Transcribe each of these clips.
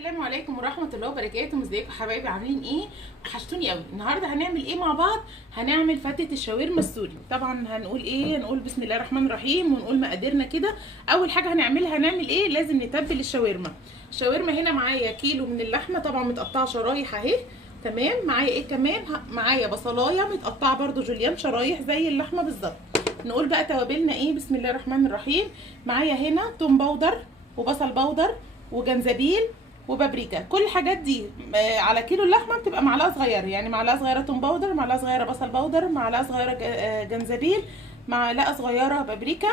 السلام عليكم ورحمه الله وبركاته. ازيكم حبايبي؟ عاملين ايه؟ وحشتوني قوي. النهارده هنعمل ايه مع بعض؟ هنعمل فتة الشاورما السوري. طبعا هنقول ايه؟ هنقول بسم الله الرحمن الرحيم ونقول مقاديرنا كده. اول حاجه هنعمل ايه؟ لازم نتبل الشاورما. الشاورما هنا معايا كيلو من اللحمه طبعا متقطعه شرايح اهي. تمام. معايا ايه كمان؟ معايا بصلايه متقطعه برده جوليان شرايح زي اللحمه بالظبط. نقول بقى توابلنا ايه؟ بسم الله الرحمن الرحيم. معايا هنا توم باودر وبصل باودر وجنزبيل وبابريكا. كل الحاجات دي على كيلو اللحمه بتبقى معلقه صغيره، يعني معلقه صغيره توم باودر، معلقه صغيره بصل باودر، معلقه صغيره جنزبيل، معلقه صغيره بابريكا،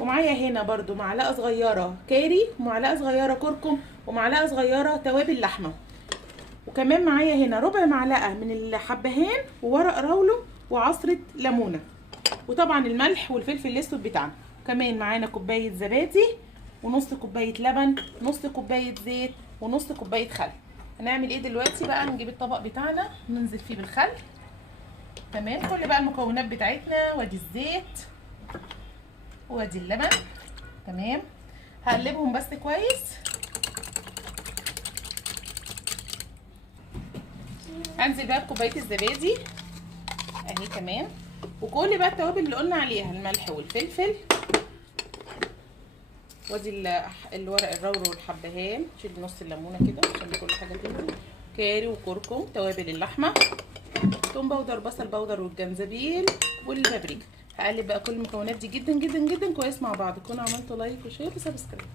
ومعايا هنا برده معلقه صغيره كاري ومعلقه صغيره كركم ومعلقه صغيره توابل لحمه. وكمان معايا هنا ربع معلقه من الحبهان وورق راولو وعصره ليمونه، وطبعا الملح والفلفل الاسود بتاعنا. كمان معانا كوبايه زبادي ونص كوبايه لبن، نص كوبايه زيت، ونص كوبايه خل. هنعمل ايه دلوقتي بقى؟ نجيب الطبق بتاعنا ننزل فيه بالخل. تمام. كل بقى المكونات بتاعتنا، وادي الزيت وادي اللبن. تمام. هقلبهم بس كويس. هنزل بقى بكوبايه الزبادي اهي كمان، وكل بقى التوابل اللي قلنا عليها، الملح والفلفل، وادي الورق الراولو والحبهان. شيل نص الليمونه كده عشان كل حاجه تنزل. كاري وكركم، توابل اللحمه، توم باودر، بصل باودر، والجنزبيل والبابريكا. هقلب بقى كل المكونات دي جدا جدا جدا كويس مع بعض. كونوا عملتوا لايك وشير وسبسكرايب.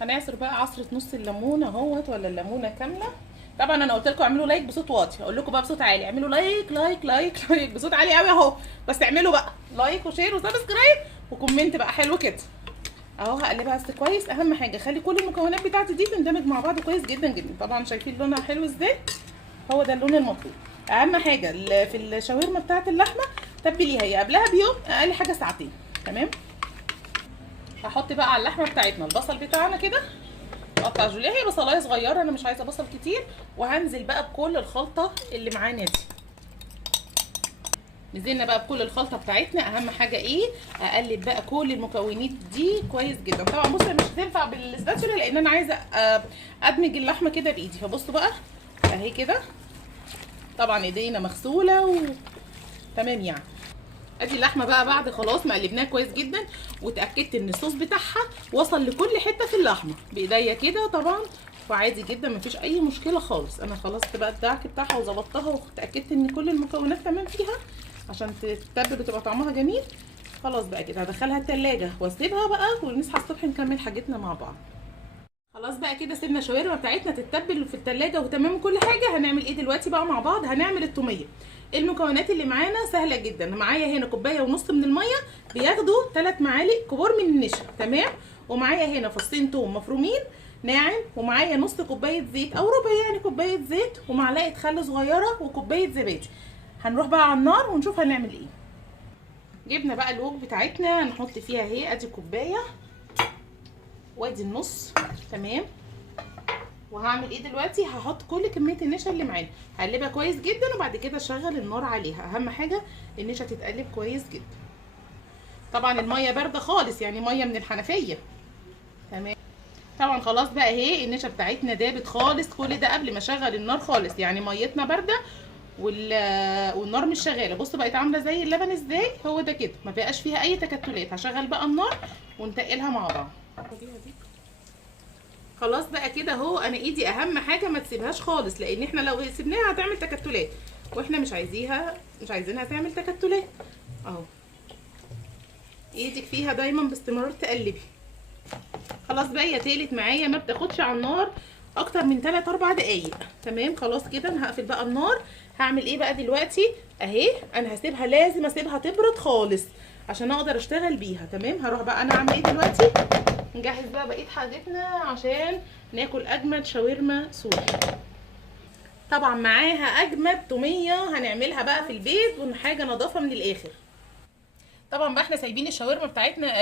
هنعصر بقى عصره نص الليمونه اهوت، ولا الليمونه كامله. طبعا انا قلت لكم اعملوا لايك بصوت واطي، اقول لكم بقى بصوت عالي اعملوا لايك لايك لايك لايك بصوت عالي قوي اهو. بس اعملوا بقى لايك وشير وسبسكرايب وكومنت بقى حلو كده اهو. هقلبها بس كويس. اهم حاجه خلي كل المكونات بتاعتي دي تندمج مع بعض كويس جدا جدا. طبعا شايفين لونها حلو ازاي؟ هو ده اللون المطلوب. اهم حاجه في الشاورما بتاعت اللحمه تبليها هي قبلها بيوم، اقل حاجه ساعتين. تمام. هحط بقى على اللحمه بتاعتنا البصل بتاعنا كده، اقطع جوليه. هي بصلايه صغيره، انا مش عايزه بصل كتير. وهنزل بقى بكل الخلطه اللي معانا دي. نزلنا بقى بكل الخلطه بتاعتنا. اهم حاجه ايه؟ اقلب بقى كل المكونات دي كويس جدا. طبعا بصوا مش هتنفع بالسباتشولا لان انا عايزه ادمج اللحمه كده بايدي. فبصوا بقى اهي كده. طبعا ايدينا مغسوله تمام يعني. ادي اللحمه بقى بعد خلاص ما قلبناها كويس جدا واتاكدت ان الصوص بتاعها وصل لكل حته في اللحمه بايديا كده طبعا، وعادي جدا مفيش اي مشكله خالص. انا خلصت بقى الدعك بتاعها وظبطتها واتاكدت ان كل المكونات تمام فيها عشان تتبل وتبقى طعمها جميل. خلاص بقى كده هدخلها التلاجة واسيبها بقى، ونصحى الصبح نكمل حاجتنا مع بعض. خلاص بقى كده سيبنا الشاورما بتاعتنا تتبل في التلاجة وتمام كل حاجه. هنعمل ايه دلوقتي بقى مع بعض؟ هنعمل التوميه. المكونات اللي معانا سهله جدا. معايا هنا كوبايه ونص من الميه بياخدوا 3 معالق كبار من النشا. تمام. ومعايا هنا فصين توم مفرومين ناعم، ومعايا نص كوبايه زيت او ربع يعني كوبايه زيت، ومعلقه خل صغيره، وكوبايه زبادي. هنروح بقى على النار ونشوف هنعمل ايه. جبنا بقى الوك بتاعتنا هنحط فيها اهي. ادي كوبايه وادي النص. تمام. وهعمل ايه دلوقتي؟ هحط كل كميه النشا اللي معانا، هقلبها كويس جدا وبعد كده اشغل النار عليها. اهم حاجه النشا تتقلب كويس جدا. طبعا الميه بارده خالص، يعني ميه من الحنفيه. تمام. طبعا خلاص بقى اهي النشا بتاعتنا دابت خالص. كل ده قبل ما اشغل النار خالص، يعني ميتنا بارده والنار مش شغاله. بصوا بقت عامله زي اللبن ازاي. هو ده كده، ما بقاش فيها اي تكتلات. هشغل بقى النار ونتقلها مع بعض. خلاص بقى كده اهو. انا ايدي اهم حاجه ما تسيبهاش خالص، لان احنا لو سيبناها هتعمل تكتلات واحنا مش عايزينها تعمل تكتلات. اهو ايدك فيها دايما باستمرار تقلبي. خلاص بقى هي تقلت معايا، ما بتاخدش على النار اكتر من 3 4 دقايق. تمام. خلاص كده انا هقفل بقى النار. هعمل ايه بقى دلوقتي؟ اهي انا هسيبها، لازم اسيبها تبرد خالص عشان اقدر اشتغل بيها. تمام. هروح بقى انا اعمل ايه دلوقتي؟ نجهز بقى بقيه حاجتنا عشان ناكل اجمد شاورما سوري. طبعا معاها اجمد توميه هنعملها بقى في البيت وحاجه نظافه من الاخر. طبعا بقى احنا سايبين الشاورما بتاعتنا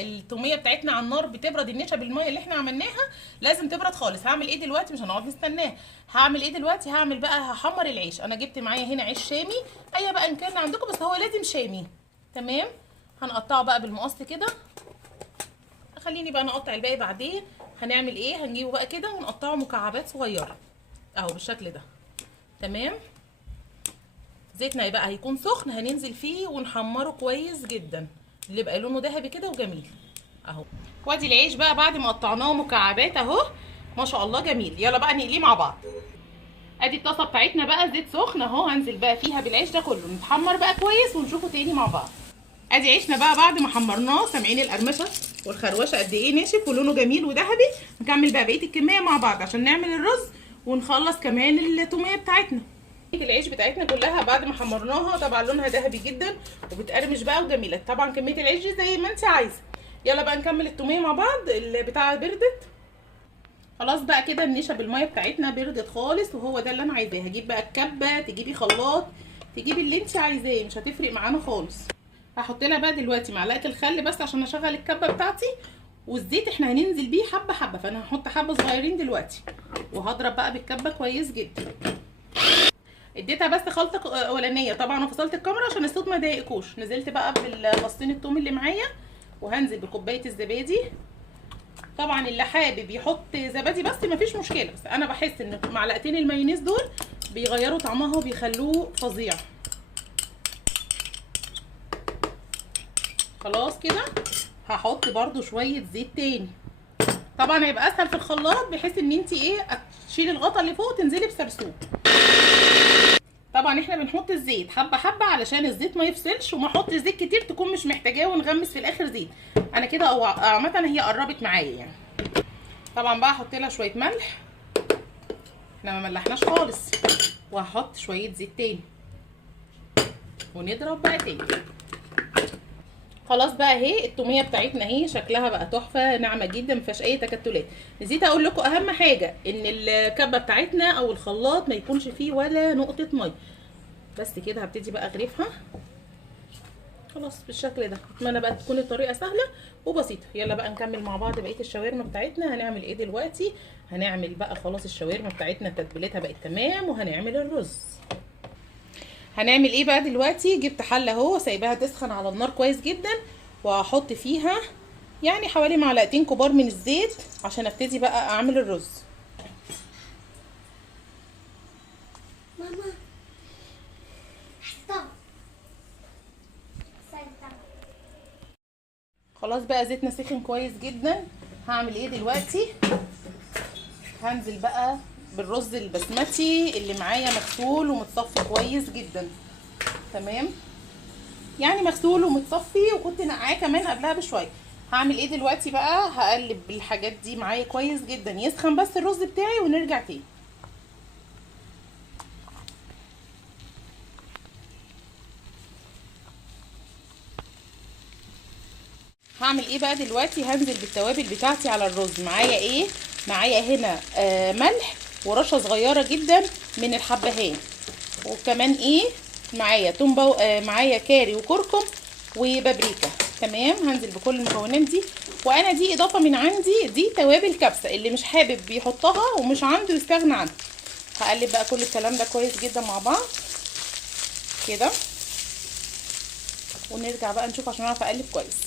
التوميه بتاعتنا على النار بتبرد. النشا بالميه اللي احنا عملناها لازم تبرد خالص. هعمل ايه دلوقتي؟ مش هنقعد نستناها. هعمل ايه دلوقتي؟ هعمل بقى هحمر العيش. انا جبت معايا هنا عيش شامي اي بقى ان كان عندكم، بس هو لازم شامي. تمام. هنقطعه بقى بالمقص كده. خليني بقى نقطع الباقي بعدين. هنعمل ايه؟ هنجيبه بقى كده ونقطعه مكعبات صغيره اهو بالشكل ده. تمام. زيتنا بقى هيكون سخن، هننزل فيه ونحمره كويس جدا اللي يبقى لونه ذهبي كده وجميل اهو. وادي العيش بقى بعد ما قطعناه مكعبات اهو ما شاء الله جميل. يلا بقى نقليه مع بعض. ادي الطاسه بتاعتنا بقى زيت سخن اهو، هنزل بقى فيها بالعيش ده كله نتحمر بقى كويس ونشوفه تاني مع بعض. ادي عيشنا بقى بعد ما حمرناه، سامعين القرمشه والخروشه قد ايه ناشف ولونه جميل وذهبي. نكمل بقى بقيه الكميه مع بعض عشان نعمل الرز ونخلص كمان التوميه بتاعتنا. العيش بتاعتنا كلها بعد ما حمرناها طبعا لونها ذهبي جدا وبتقرمش بقى وجميله. طبعا كميه العيش دي زي ما انت عايزه. يلا بقى نكمل التوميه مع بعض. البتاعه بردت خلاص بقى كده، النشا بالميه بتاعتنا بردت خالص وهو ده اللي انا عايزاه. هجيب بقى الكبه، تجيبي خلاط، تجيبي اللي انت عايزاه، مش هتفرق معانا خالص. هحط لها بقى دلوقتي معلقه الخل بس عشان اشغل الكبه بتاعتي، والزيت احنا هننزل بيه حبه حبه، فانا هحط حبه صغيرين دلوقتي وهضرب بقى بالكبه كويس جدا. اديتها بس خلطه اولانيه طبعا وفصلت الكاميرا عشان الصوت ما يضايقكوش. نزلت بقى بالفصين الثوم اللي معايا وهنزل بكوبايه الزبادي. طبعا اللي حابب يحط زبادي بس مفيش مشكله، بس انا بحس ان معلقتين المايونيز دول بيغيروا طعمها وبيخلوه فظيع. خلاص كده هحط برده شويه زيت تاني. طبعا هيبقى اسهل في الخلاط بحيث ان انت ايه تشيلي الغطا اللي فوق وتنزلي بسرسوب. طبعا احنا بنحط الزيت حبه حبه علشان الزيت ما يفصلش، وما احط زيت كتير تكون مش محتاجاه ونغمس في الاخر زيت. انا كده او عامه هي قربت معايا يعني. طبعا بقى هحط لها شويه ملح، احنا ما ملحناش خالص، وهحط شويه زيت تاني ونضرب بقى تاني. خلاص بقى اهي التوميه بتاعتنا اهي شكلها بقى تحفه ناعمه جدا ما فيهاش اي تكتلات. نسيت اقول لكم اهم حاجه ان الكبه بتاعتنا او الخلاط ما يكونش فيه ولا نقطه ميه. بس كده هبتدي بقى اغرفها خلاص بالشكل ده. اتمنى بقى تكون الطريقه سهله وبسيطه. يلا بقى نكمل مع بعض بقيه الشاورما بتاعتنا. هنعمل ايه دلوقتي؟ هنعمل بقى خلاص الشاورما بتاعتنا تتبيلتها بقت تمام وهنعمل الرز. هنعمل ايه بقى دلوقتي؟ جبت حله اهو سايباها تسخن على النار كويس جدا، وهحط فيها يعني حوالي معلقتين كبار من الزيت عشان ابتدي بقى اعمل الرز. ماما خلاص بقى زيتنا سخن كويس جدا. هعمل ايه دلوقتي؟ هنزل بقى بالرز البسمتي اللي معايا مغسول ومتصفي كويس جدا. تمام، يعني مغسول ومتصفي وكنت نقعاه كمان قبلها بشويه. هعمل ايه دلوقتي بقى؟ هقلب الحاجات دي معايا كويس جدا يسخن بس الرز بتاعي ونرجع تاني. هعمل ايه بقى دلوقتي؟ هنزل بالتوابل بتاعتي على الرز. معايا ايه؟ معايا هنا ملح ورشه صغيره جدا من الحبهان، وكمان ايه معايا معايا كاري وكركم وبابريكا. تمام، هنزل بكل المكونات دي. وانا دي اضافه من عندي، دي توابل كبسه، اللي مش حابب يحطها ومش عنده يستغنى عنها. هقلب بقى كل الكلام ده كويس جدا مع بعض كده ونرجع بقى نشوف عشان اعرف اقلب كويس.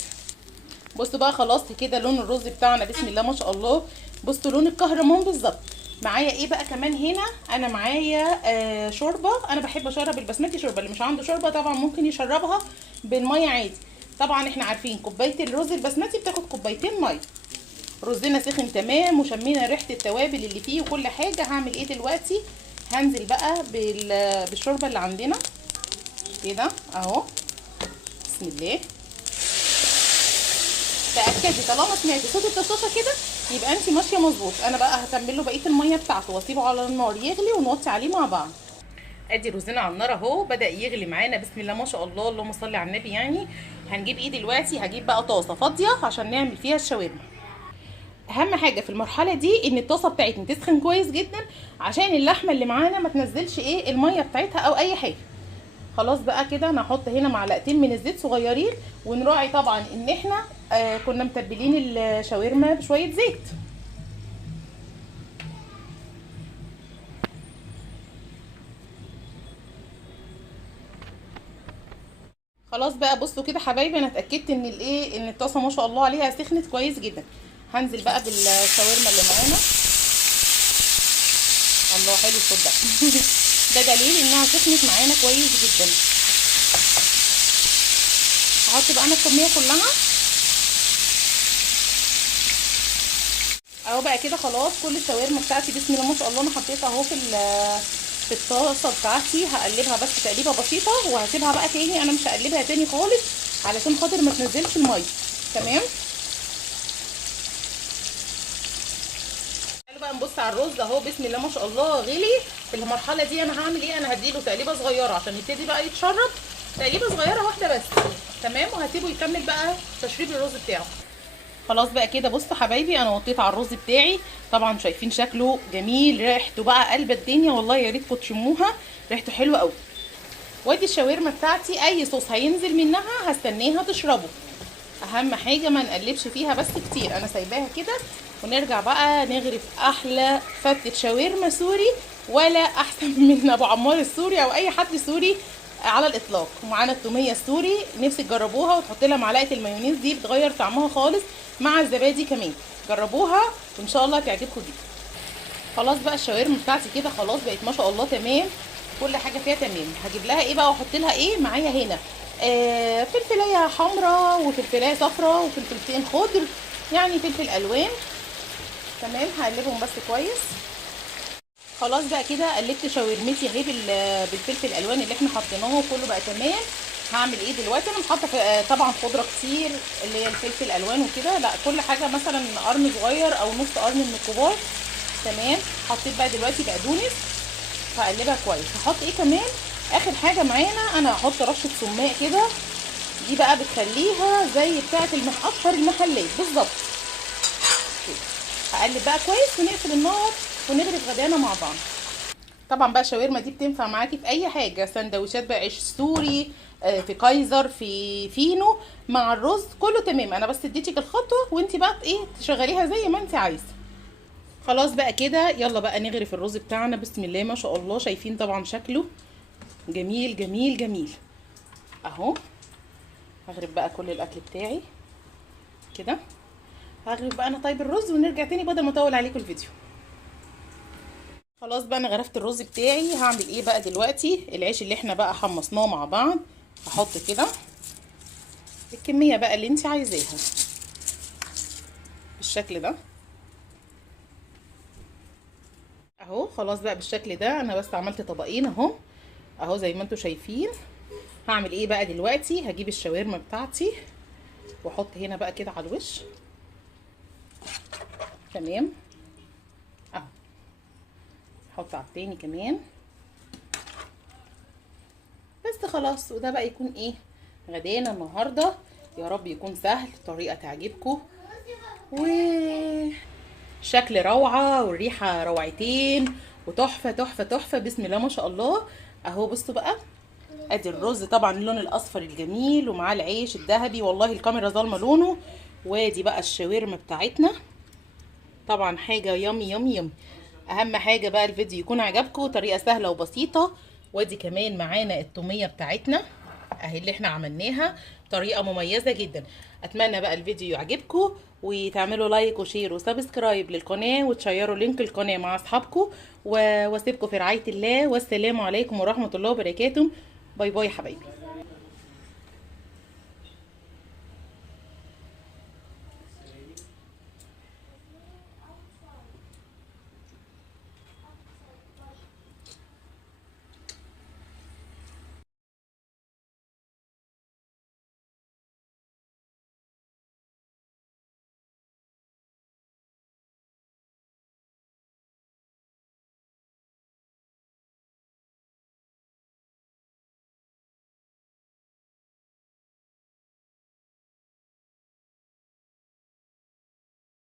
بصوا بقى خلاص كده لون الرز بتاعنا بسم الله ما شاء الله. بصوا لون الكهرمان بالظبط. معايا ايه بقى كمان هنا؟ انا معايا شوربه. انا بحب اشرب البسمتي شوربه، اللي مش عنده شوربه طبعا ممكن يشربها بالميه عادي. طبعا احنا عارفين كوبايه الرز البسمتي بتاخد كوبايتين ميه. رزنا سخن تمام وشمينا ريحه التوابل اللي فيه وكل حاجه. هعمل ايه دلوقتي؟ هنزل بقى بالشوربه اللي عندنا كده اهو. بسم الله. تاكدي طالما سمعتي صوت الطشاشه كده يبقى انت ماشيه مظبوط. انا بقى هكمل له بقيه الميه بتاعته واسيبه على النار يغلي ونوطي عليه مع بعض. ادي رزنا على النار اهو بدا يغلي معانا بسم الله ما شاء الله، اللهم صل على النبي. يعني هنجيب ايه دلوقتي؟ هجيب بقى طاسه فاضيه عشان نعمل فيها الشاورما. اهم حاجه في المرحله دي ان الطاسه بتاعتنا تسخن كويس جدا عشان اللحمه اللي معانا ما تنزلش ايه الميه بتاعتها او اي حاجه. خلاص بقى كده انا هحط هنا معلقتين من الزيت صغيرين، ونراعي طبعا ان احنا كنا متبلين الشاورما بشويه زيت. خلاص بقى بصوا كده حبايبي، انا اتاكدت ان الايه ان الطاسه ما شاء الله عليها سخنت كويس جدا. هنزل بقى بالشاورما اللي معانا. الله حلو الصوت ده. ده دليل انها سخنت معانا كويس جدا. هحط بقى انا الكميه كلها اهو بقى كده. خلاص كل الشاورما بتاعتي بسم الله ما شاء الله انا حطيتها اهو في الطاسه بتاعتي. هقلبها بس تقليبه بسيطه وهسيبها بقى تاني. انا مش هقلبها تاني خالص علشان خاطر ما تنزلش الميه. تمام. تعالوا بقى نبص على الرز اهو بسم الله ما شاء الله غلي. في المرحله دي انا هعمل ايه؟ انا هديله تقليبه صغيره عشان يبتدي بقى يتشرب. تقليبه صغيره واحده بس. تمام. وهسيبه يكمل بقى تشريب الرز بتاعه. خلاص بقى كده بصوا حبايبي انا وطيت على الرز بتاعي. طبعا شايفين شكله جميل، ريحته بقى قلب الدنيا والله. يا ريتكم تشموها، ريحته حلوه قوي. وادي الشاورما بتاعتي اي صوص هينزل منها هستناها تشربه. اهم حاجه ما نقلبش فيها بس كتير. انا سايباها كده ونرجع بقى نغرف احلى فتة شاورما سوري، ولا احسن من ابو عمار السوري او اي حد سوري على الاطلاق. ومعانا التوميه السوري، نفسي تجربوها وتحط لها معلقه المايونيز دي بتغير طعمها خالص مع الزبادي كمان. جربوها وان شاء الله تعجبكم جدا. خلاص بقى الشاورما بتاعتي كده خلاص بقت ما شاء الله تمام. كل حاجه فيها تمام. هجيب لها ايه بقى واحط لها ايه معايا هنا؟ فلفلايه حمراء وفلفلايه صفراء وفلفلتين خضر، يعني فلفل الوان. تمام. هقلبهم بس كويس. خلاص بقى كده قلبت شاورمتي اهي بالفلفل الالوان اللي احنا حطيناه وكله بقى تمام. هعمل ايه دلوقتي؟ انا مش حاطه طبعا خضره كتير اللي هي الفلفل الالوان وكده، لا كل حاجه مثلا قرن صغير او نص قرن من الكبار. تمام. حطيت بقى دلوقتي بقدونس. هقلبها كويس. هحط ايه كمان؟ اخر حاجه معانا انا هحط رشه سماق كده. دي بقى بتخليها زي بتاعه اشهر المحلات بالظبط. هقلب بقى كويس ونقفل النار ونغرف غدانا مع بعض. طبعا بقى الشاورما دي بتنفع معاكي في اي حاجه، سندوتشات بقى عيش سوري، في كايزر، في فينو، مع الرز كله تمام. انا بس اديتك الخطوه وانت بقى ايه تشغليها زي ما انت عايزه. خلاص بقى كده يلا بقى نغرف الرز بتاعنا. بسم الله ما شاء الله. شايفين طبعا شكله جميل جميل جميل اهو. هغرف بقى كل الاكل بتاعي كده. هغرف بقى انا طيب الرز ونرجع تاني بدل ما اطول عليكم الفيديو. خلاص بقى انا غرفت الرز بتاعي. هعمل ايه بقى دلوقتي؟ العيش اللي احنا بقى حمصناه مع بعض هحط كده الكميه بقى اللي انت عايزاها بالشكل ده اهو. خلاص بقى بالشكل ده انا بس عملت طبقين اهو زي ما انتم شايفين. هعمل ايه بقى دلوقتي؟ هجيب الشاورما بتاعتي واحط هنا بقى كده على الوش. تمام اهو. احط على التاني كمان بس خلاص. وده بقى يكون ايه غدانا النهارده. يا رب يكون سهل، طريقه تعجبكم، وشكل روعه والريحه روعتين وتحفه تحفه تحفه. بسم الله ما شاء الله اهو. بصوا بقى ادي الرز طبعا اللون الاصفر الجميل ومعاه العيش الذهبي، والله الكاميرا ظالمه لونه. وادي بقى الشاورما بتاعتنا طبعا حاجه يمي يمي يمي. اهم حاجه بقى الفيديو يكون عجبكم، طريقه سهله وبسيطه. وادي كمان معانا التوميه بتاعتنا اهي اللي احنا عملناها، طريقه مميزه جدا. اتمنى بقى الفيديو يعجبكم وتعملوا لايك وشير وسبسكرايب للقناه وتشيروا لينك القناه مع اصحابكم. واسيبكم في رعايه الله، والسلام عليكم ورحمه الله وبركاته. باي باي يا حبايبي.